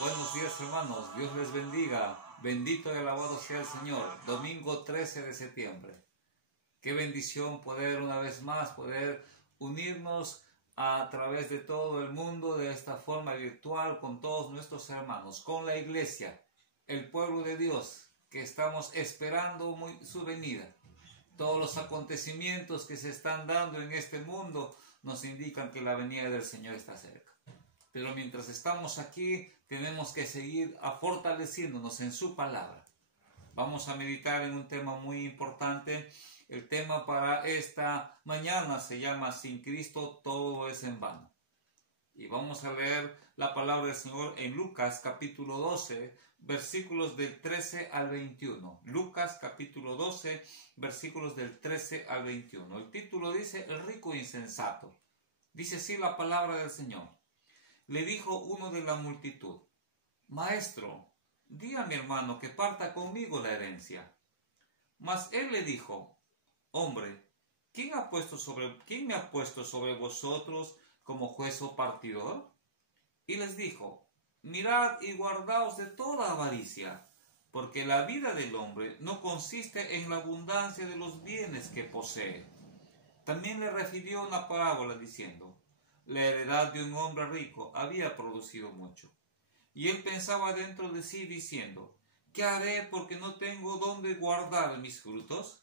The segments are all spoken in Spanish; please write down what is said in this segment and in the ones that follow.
Buenos días, hermanos, Dios les bendiga, bendito y alabado sea el Señor. Domingo 13 de septiembre. Qué bendición poder una vez más, poder unirnos a través de todo el mundo de esta forma virtual con todos nuestros hermanos, con la iglesia, el pueblo de Dios, que estamos esperando su venida. Todos los acontecimientos que se están dando en este mundo nos indican que la venida del Señor está cerca. Pero mientras estamos aquí, tenemos que seguir fortaleciéndonos en su palabra. Vamos a meditar en un tema muy importante. El tema para esta mañana se llama Sin Cristo todo es en vano. Y vamos a leer la palabra del Señor en Lucas capítulo 12, versículos del 13 al 21. Lucas capítulo 12, versículos del 13 al 21. El título dice El rico insensato. Dice así la palabra del Señor. Le dijo uno de la multitud: Maestro, di a mi hermano que parta conmigo la herencia. Mas él le dijo: Hombre, ¿quién me ha puesto sobre vosotros como juez o partidor? Y les dijo: Mirad y guardaos de toda avaricia, porque la vida del hombre no consiste en la abundancia de los bienes que posee. También le refirió una parábola diciendo: La heredad de un hombre rico había producido mucho. Y él pensaba dentro de sí diciendo: ¿Qué haré porque no tengo dónde guardar mis frutos?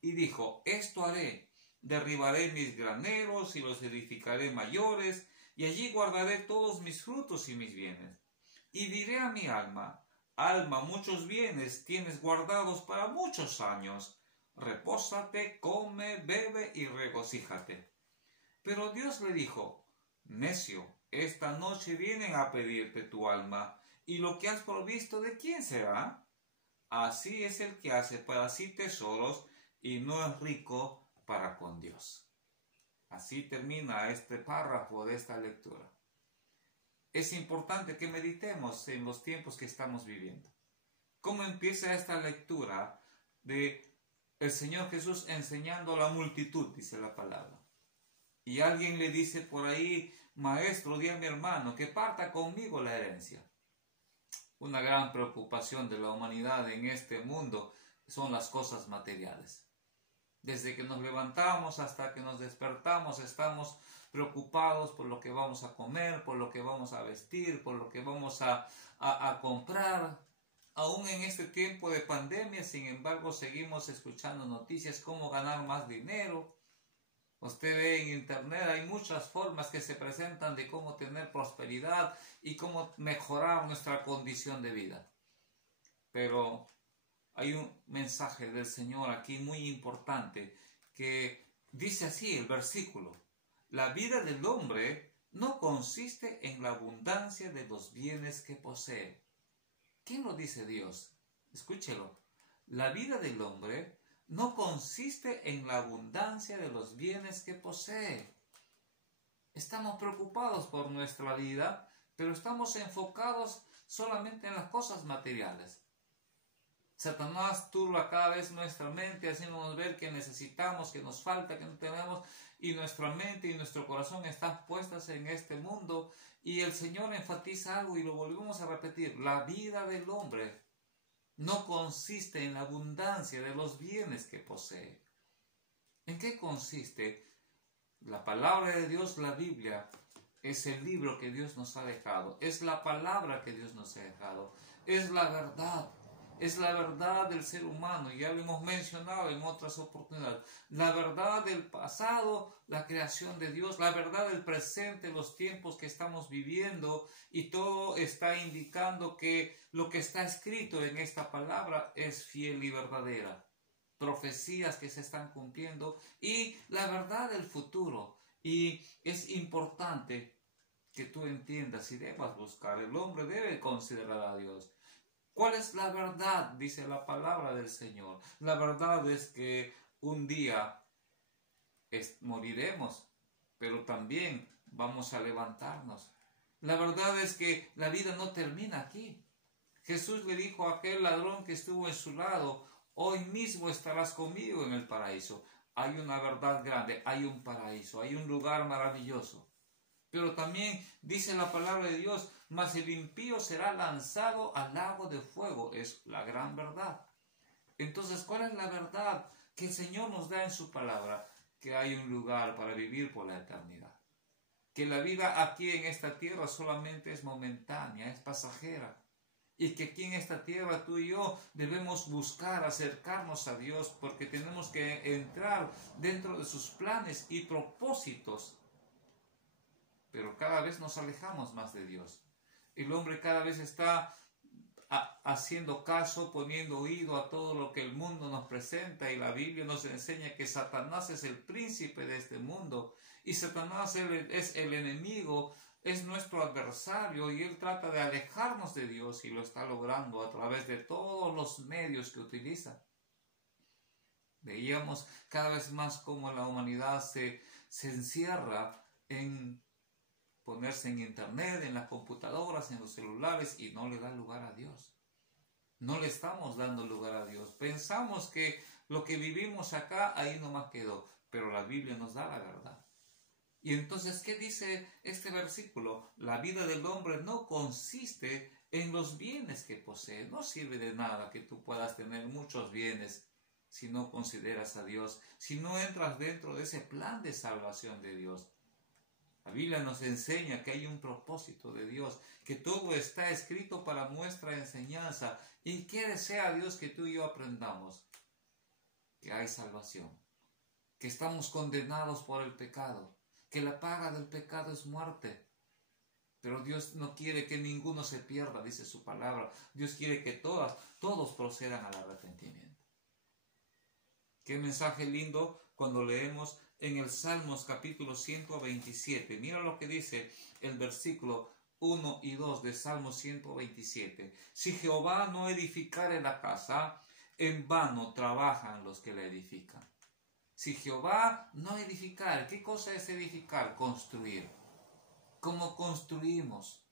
Y dijo: Esto haré: derribaré mis graneros y los edificaré mayores, y allí guardaré todos mis frutos y mis bienes. Y diré a mi alma: Alma, muchos bienes tienes guardados para muchos años. Repósate, come, bebe y regocíjate. Pero Dios le dijo: Necio, esta noche vienen a pedirte tu alma, y lo que has provisto, ¿de quién será? Así es el que hace para sí tesoros y no es rico para con Dios. Así termina este párrafo de esta lectura. Es importante que meditemos en los tiempos que estamos viviendo. ¿Cómo empieza esta lectura de el Señor Jesús enseñando a la multitud, dice la palabra? Y alguien le dice por ahí: Maestro, di a mi hermano que parta conmigo la herencia. Una gran preocupación de la humanidad en este mundo son las cosas materiales. Desde que nos levantamos hasta que nos despertamos estamos preocupados por lo que vamos a comer, por lo que vamos a vestir, por lo que vamos a comprar. Aún en este tiempo de pandemia, sin embargo, seguimos escuchando noticias cómo ganar más dinero. Usted ve en internet, hay muchas formas que se presentan de cómo tener prosperidad y cómo mejorar nuestra condición de vida. Pero hay un mensaje del Señor aquí muy importante que dice así el versículo: La vida del hombre no consiste en la abundancia de los bienes que posee. ¿Quién lo dice? Dios. Escúchelo. La vida del hombre no consiste en la abundancia de los bienes que posee. Estamos preocupados por nuestra vida, pero estamos enfocados solamente en las cosas materiales. Satanás turba cada vez nuestra mente, haciéndonos ver que necesitamos, que nos falta, que no tenemos, y nuestra mente y nuestro corazón están puestas en este mundo. Y el Señor enfatiza algo y lo volvemos a repetir: la vida del hombre no consiste en la abundancia de los bienes que posee. ¿En qué consiste? La palabra de Dios, la Biblia, es el libro que Dios nos ha dejado. Es la palabra que Dios nos ha dejado. Es la verdad. Es la verdad del ser humano. Ya lo hemos mencionado en otras oportunidades. La verdad del pasado, la creación de Dios. La verdad del presente, los tiempos que estamos viviendo. Y todo está indicando que lo que está escrito en esta palabra es fiel y verdadera. Profecías que se están cumpliendo y la verdad del futuro. Y es importante que tú entiendas y debas buscar. El hombre debe considerar a Dios. ¿Cuál es la verdad? Dice la palabra del Señor. La verdad es que un día moriremos, pero también vamos a levantarnos. La verdad es que la vida no termina aquí. Jesús le dijo a aquel ladrón que estuvo en su lado: Hoy mismo estarás conmigo en el paraíso. Hay una verdad grande, hay un paraíso, hay un lugar maravilloso. Pero también dice la palabra de Dios, mas el impío será lanzado al lago de fuego. Es la gran verdad. Entonces, ¿cuál es la verdad que el Señor nos da en su palabra? Que hay un lugar para vivir por la eternidad. Que la vida aquí en esta tierra solamente es momentánea, es pasajera. Y que aquí en esta tierra tú y yo debemos buscar acercarnos a Dios, porque tenemos que entrar dentro de sus planes y propósitos. Pero cada vez nos alejamos más de Dios. El hombre cada vez está haciendo caso, poniendo oído a todo lo que el mundo nos presenta, y la Biblia nos enseña que Satanás es el príncipe de este mundo, y Satanás es el enemigo, es nuestro adversario, y él trata de alejarnos de Dios, y lo está logrando a través de todos los medios que utiliza. Veíamos cada vez más cómo la humanidad se encierra en ponerse en internet, en las computadoras, en los celulares, y no le da lugar a Dios. No le estamos dando lugar a Dios. Pensamos que lo que vivimos acá, ahí nomás quedó, pero la Biblia nos da la verdad. Y entonces, ¿qué dice este versículo? La vida del hombre no consiste en los bienes que posee. No sirve de nada que tú puedas tener muchos bienes si no consideras a Dios, si no entras dentro de ese plan de salvación de Dios. La Biblia nos enseña que hay un propósito de Dios, que todo está escrito para nuestra enseñanza. ¿Y qué desea Dios que tú y yo aprendamos? Que hay salvación, que estamos condenados por el pecado, que la paga del pecado es muerte. Pero Dios no quiere que ninguno se pierda, dice su palabra. Dios quiere que todos procedan al arrepentimiento. Qué mensaje lindo cuando leemos en el Salmos capítulo 127. Mira lo que dice el versículo 1 y 2 de Salmos 127. Si Jehová no edificare la casa, en vano trabajan los que la edifican. Si Jehová no edificar, ¿qué cosa es edificar? Construir. ¿Cómo construimos?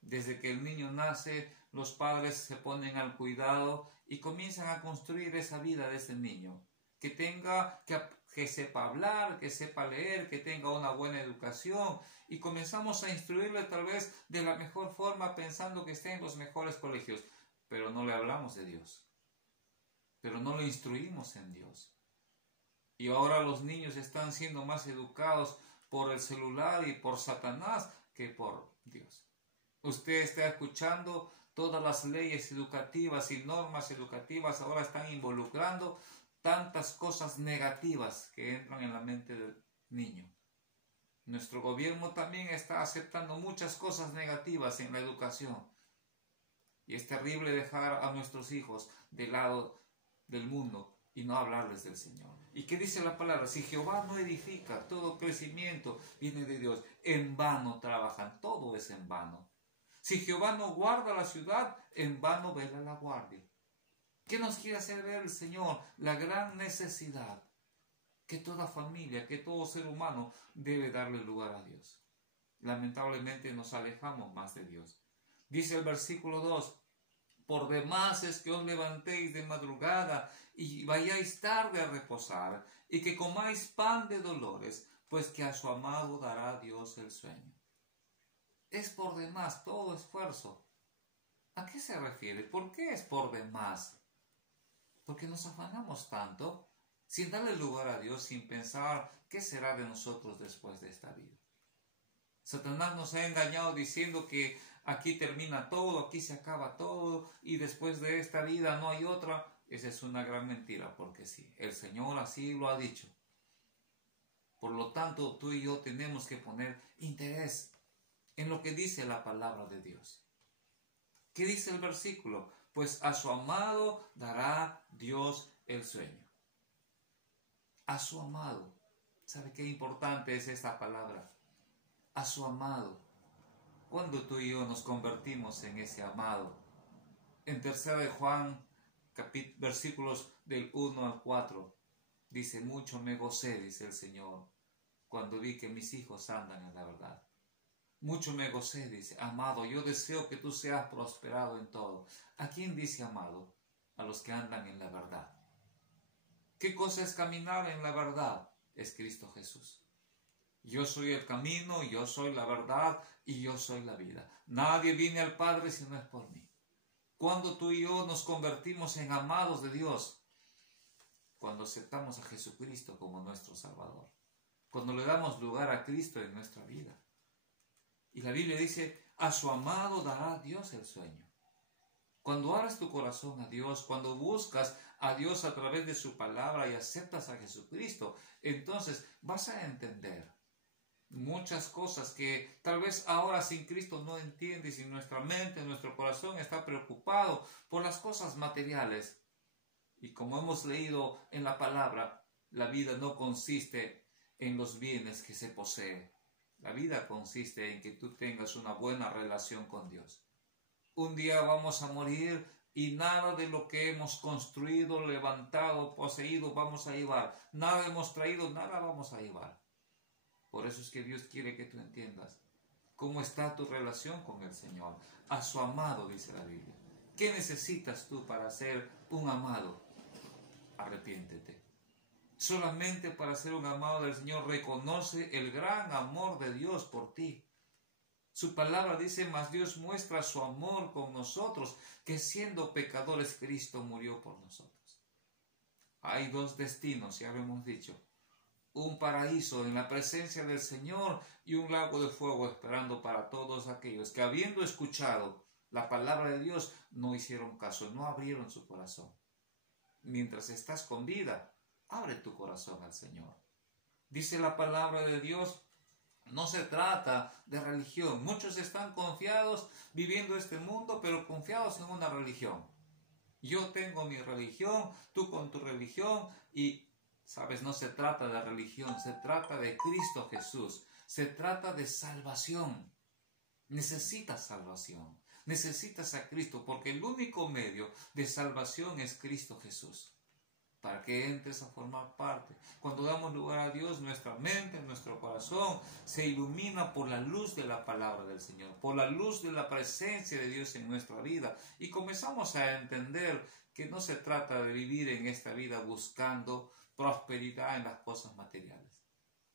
Desde que el niño nace, los padres se ponen al cuidado y comienzan a construir esa vida de ese niño. Que sepa hablar, que sepa leer, que tenga una buena educación, y comenzamos a instruirle tal vez de la mejor forma pensando que esté en los mejores colegios, pero no le hablamos de Dios, pero no le instruimos en Dios. Y ahora los niños están siendo más educados por el celular y por Satanás que por Dios. Usted está escuchando todas las leyes educativas y normas educativas, ahora están involucrando tantas cosas negativas que entran en la mente del niño. Nuestro gobierno también está aceptando muchas cosas negativas en la educación. Y es terrible dejar a nuestros hijos del lado del mundo y no hablarles del Señor. ¿Y qué dice la palabra? Si Jehová no edifica, todo crecimiento viene de Dios. En vano trabajan, todo es en vano. Si Jehová no guarda la ciudad, en vano vela la guardia. ¿Qué nos quiere hacer ver el Señor? La gran necesidad que toda familia, que todo ser humano debe darle lugar a Dios. Lamentablemente nos alejamos más de Dios. Dice el versículo 2, por demás es que os levantéis de madrugada y vayáis tarde a reposar, y que comáis pan de dolores, pues que a su amado dará Dios el sueño. Es por demás todo esfuerzo. ¿A qué se refiere? ¿Por qué es por demás? Porque nos afanamos tanto sin darle lugar a Dios, sin pensar qué será de nosotros después de esta vida. Satanás nos ha engañado diciendo que aquí termina todo, aquí se acaba todo y después de esta vida no hay otra. Esa es una gran mentira, porque sí, el Señor así lo ha dicho. Por lo tanto, tú y yo tenemos que poner interés en lo que dice la palabra de Dios. ¿Qué dice el versículo? Pues a su amado dará Dios el sueño. A su amado. ¿Sabe qué importante es esta palabra? A su amado. ¿Cuándo tú y yo nos convertimos en ese amado? En 3 de Juan, versículos del 1 al 4, dice, mucho me gocé, dice el Señor, cuando vi que mis hijos andan en la verdad. Mucho me gocé, dice, amado, yo deseo que tú seas prosperado en todo. ¿A quién dice amado? A los que andan en la verdad. ¿Qué cosa es caminar en la verdad? Es Cristo Jesús. Yo soy el camino, yo soy la verdad y yo soy la vida. Nadie viene al Padre si no es por mí. Cuando tú y yo nos convertimos en amados de Dios, cuando aceptamos a Jesucristo como nuestro Salvador, cuando le damos lugar a Cristo en nuestra vida. Y la Biblia dice, a su amado dará Dios el sueño. Cuando abres tu corazón a Dios, cuando buscas a Dios a través de su palabra y aceptas a Jesucristo, entonces vas a entender muchas cosas que tal vez ahora sin Cristo no entiendes y nuestra mente, nuestro corazón está preocupado por las cosas materiales. Y como hemos leído en la palabra, la vida no consiste en los bienes que se poseen. La vida consiste en que tú tengas una buena relación con Dios. Un día vamos a morir y nada de lo que hemos construido, levantado, poseído vamos a llevar. Nada hemos traído, nada vamos a llevar. Por eso es que Dios quiere que tú entiendas cómo está tu relación con el Señor. A su amado, dice la Biblia. ¿Qué necesitas tú para ser un amado? Arrepiéntete. Solamente para ser un amado del Señor reconoce el gran amor de Dios por ti. Su palabra dice, mas Dios muestra su amor con nosotros, que siendo pecadores Cristo murió por nosotros. Hay dos destinos, ya lo hemos dicho. Un paraíso en la presencia del Señor y un lago de fuego esperando para todos aquellos que habiendo escuchado la palabra de Dios no hicieron caso, no abrieron su corazón. Mientras estás con vida, abre tu corazón al Señor. Dice la palabra de Dios, no se trata de religión. Muchos están confiados viviendo este mundo, pero confiados en una religión. Yo tengo mi religión, tú con tu religión y, sabes, no se trata de religión, se trata de Cristo Jesús. Se trata de salvación. Necesitas salvación. Necesitas a Cristo porque el único medio de salvación es Cristo Jesús. Para que entres a formar parte. Cuando damos lugar a Dios, nuestra mente, nuestro corazón se ilumina por la luz de la palabra del Señor, por la luz de la presencia de Dios en nuestra vida. Y comenzamos a entender que no se trata de vivir en esta vida buscando prosperidad en las cosas materiales.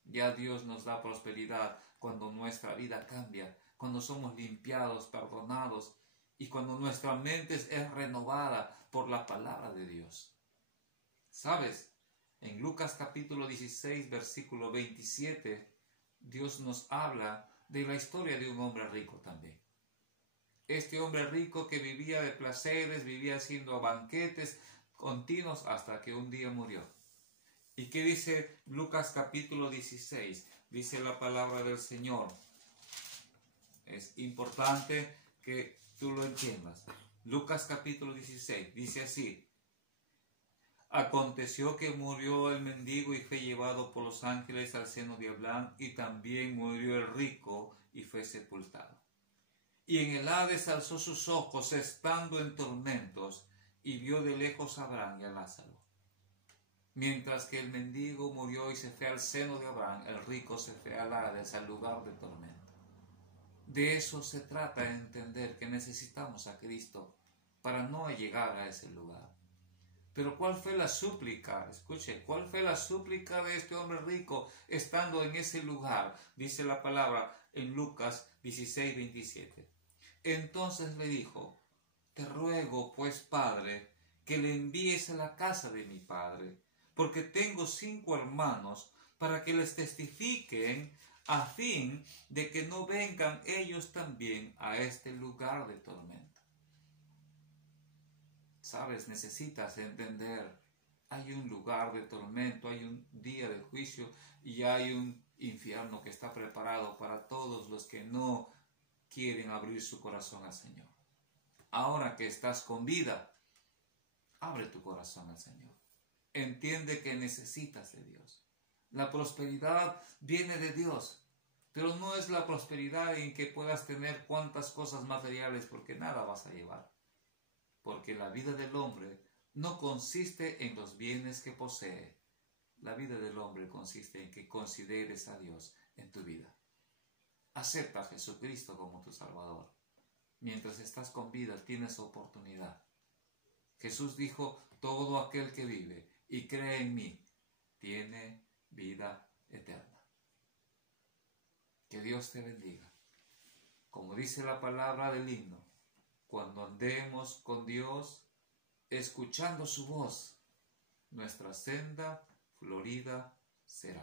Ya Dios nos da prosperidad cuando nuestra vida cambia, cuando somos limpiados, perdonados y cuando nuestra mente es renovada por la palabra de Dios. ¿Sabes? En Lucas capítulo 16, versículo 27, Dios nos habla de la historia de un hombre rico también. Este hombre rico que vivía de placeres, vivía haciendo banquetes continuos hasta que un día murió. ¿Y qué dice Lucas capítulo 16? Dice la palabra del Señor. Es importante que tú lo entiendas. Lucas capítulo 16 dice así. Aconteció que murió el mendigo y fue llevado por los ángeles al seno de Abraham, y también murió el rico y fue sepultado. Y en el Hades alzó sus ojos estando en tormentos y vio de lejos a Abraham y a Lázaro. Mientras que el mendigo murió y se fue al seno de Abraham, el rico se fue al Hades, al lugar de tormento. De eso se trata, de entender que necesitamos a Cristo para no llegar a ese lugar. Pero ¿cuál fue la súplica? Escuche, ¿cuál fue la súplica de este hombre rico estando en ese lugar? Dice la palabra en Lucas 16, 27. Entonces le dijo, te ruego pues, Padre, que le envíes a la casa de mi padre, porque tengo 5 hermanos, para que les testifiquen, a fin de que no vengan ellos también a este lugar de tormento. Sabes, necesitas entender, hay un lugar de tormento, hay un día de juicio y hay un infierno que está preparado para todos los que no quieren abrir su corazón al Señor. Ahora que estás con vida, abre tu corazón al Señor. Entiende que necesitas de Dios. La prosperidad viene de Dios, pero no es la prosperidad en que puedas tener cuantas cosas materiales, porque nada vas a llevar. Porque la vida del hombre no consiste en los bienes que posee. La vida del hombre consiste en que consideres a Dios en tu vida. Acepta a Jesucristo como tu Salvador. Mientras estás con vida, tienes oportunidad. Jesús dijo, todo aquel que vive y cree en mí, tiene vida eterna. Dios te bendiga. Como dice la palabra del himno, cuando andemos con Dios, escuchando su voz, nuestra senda florida será.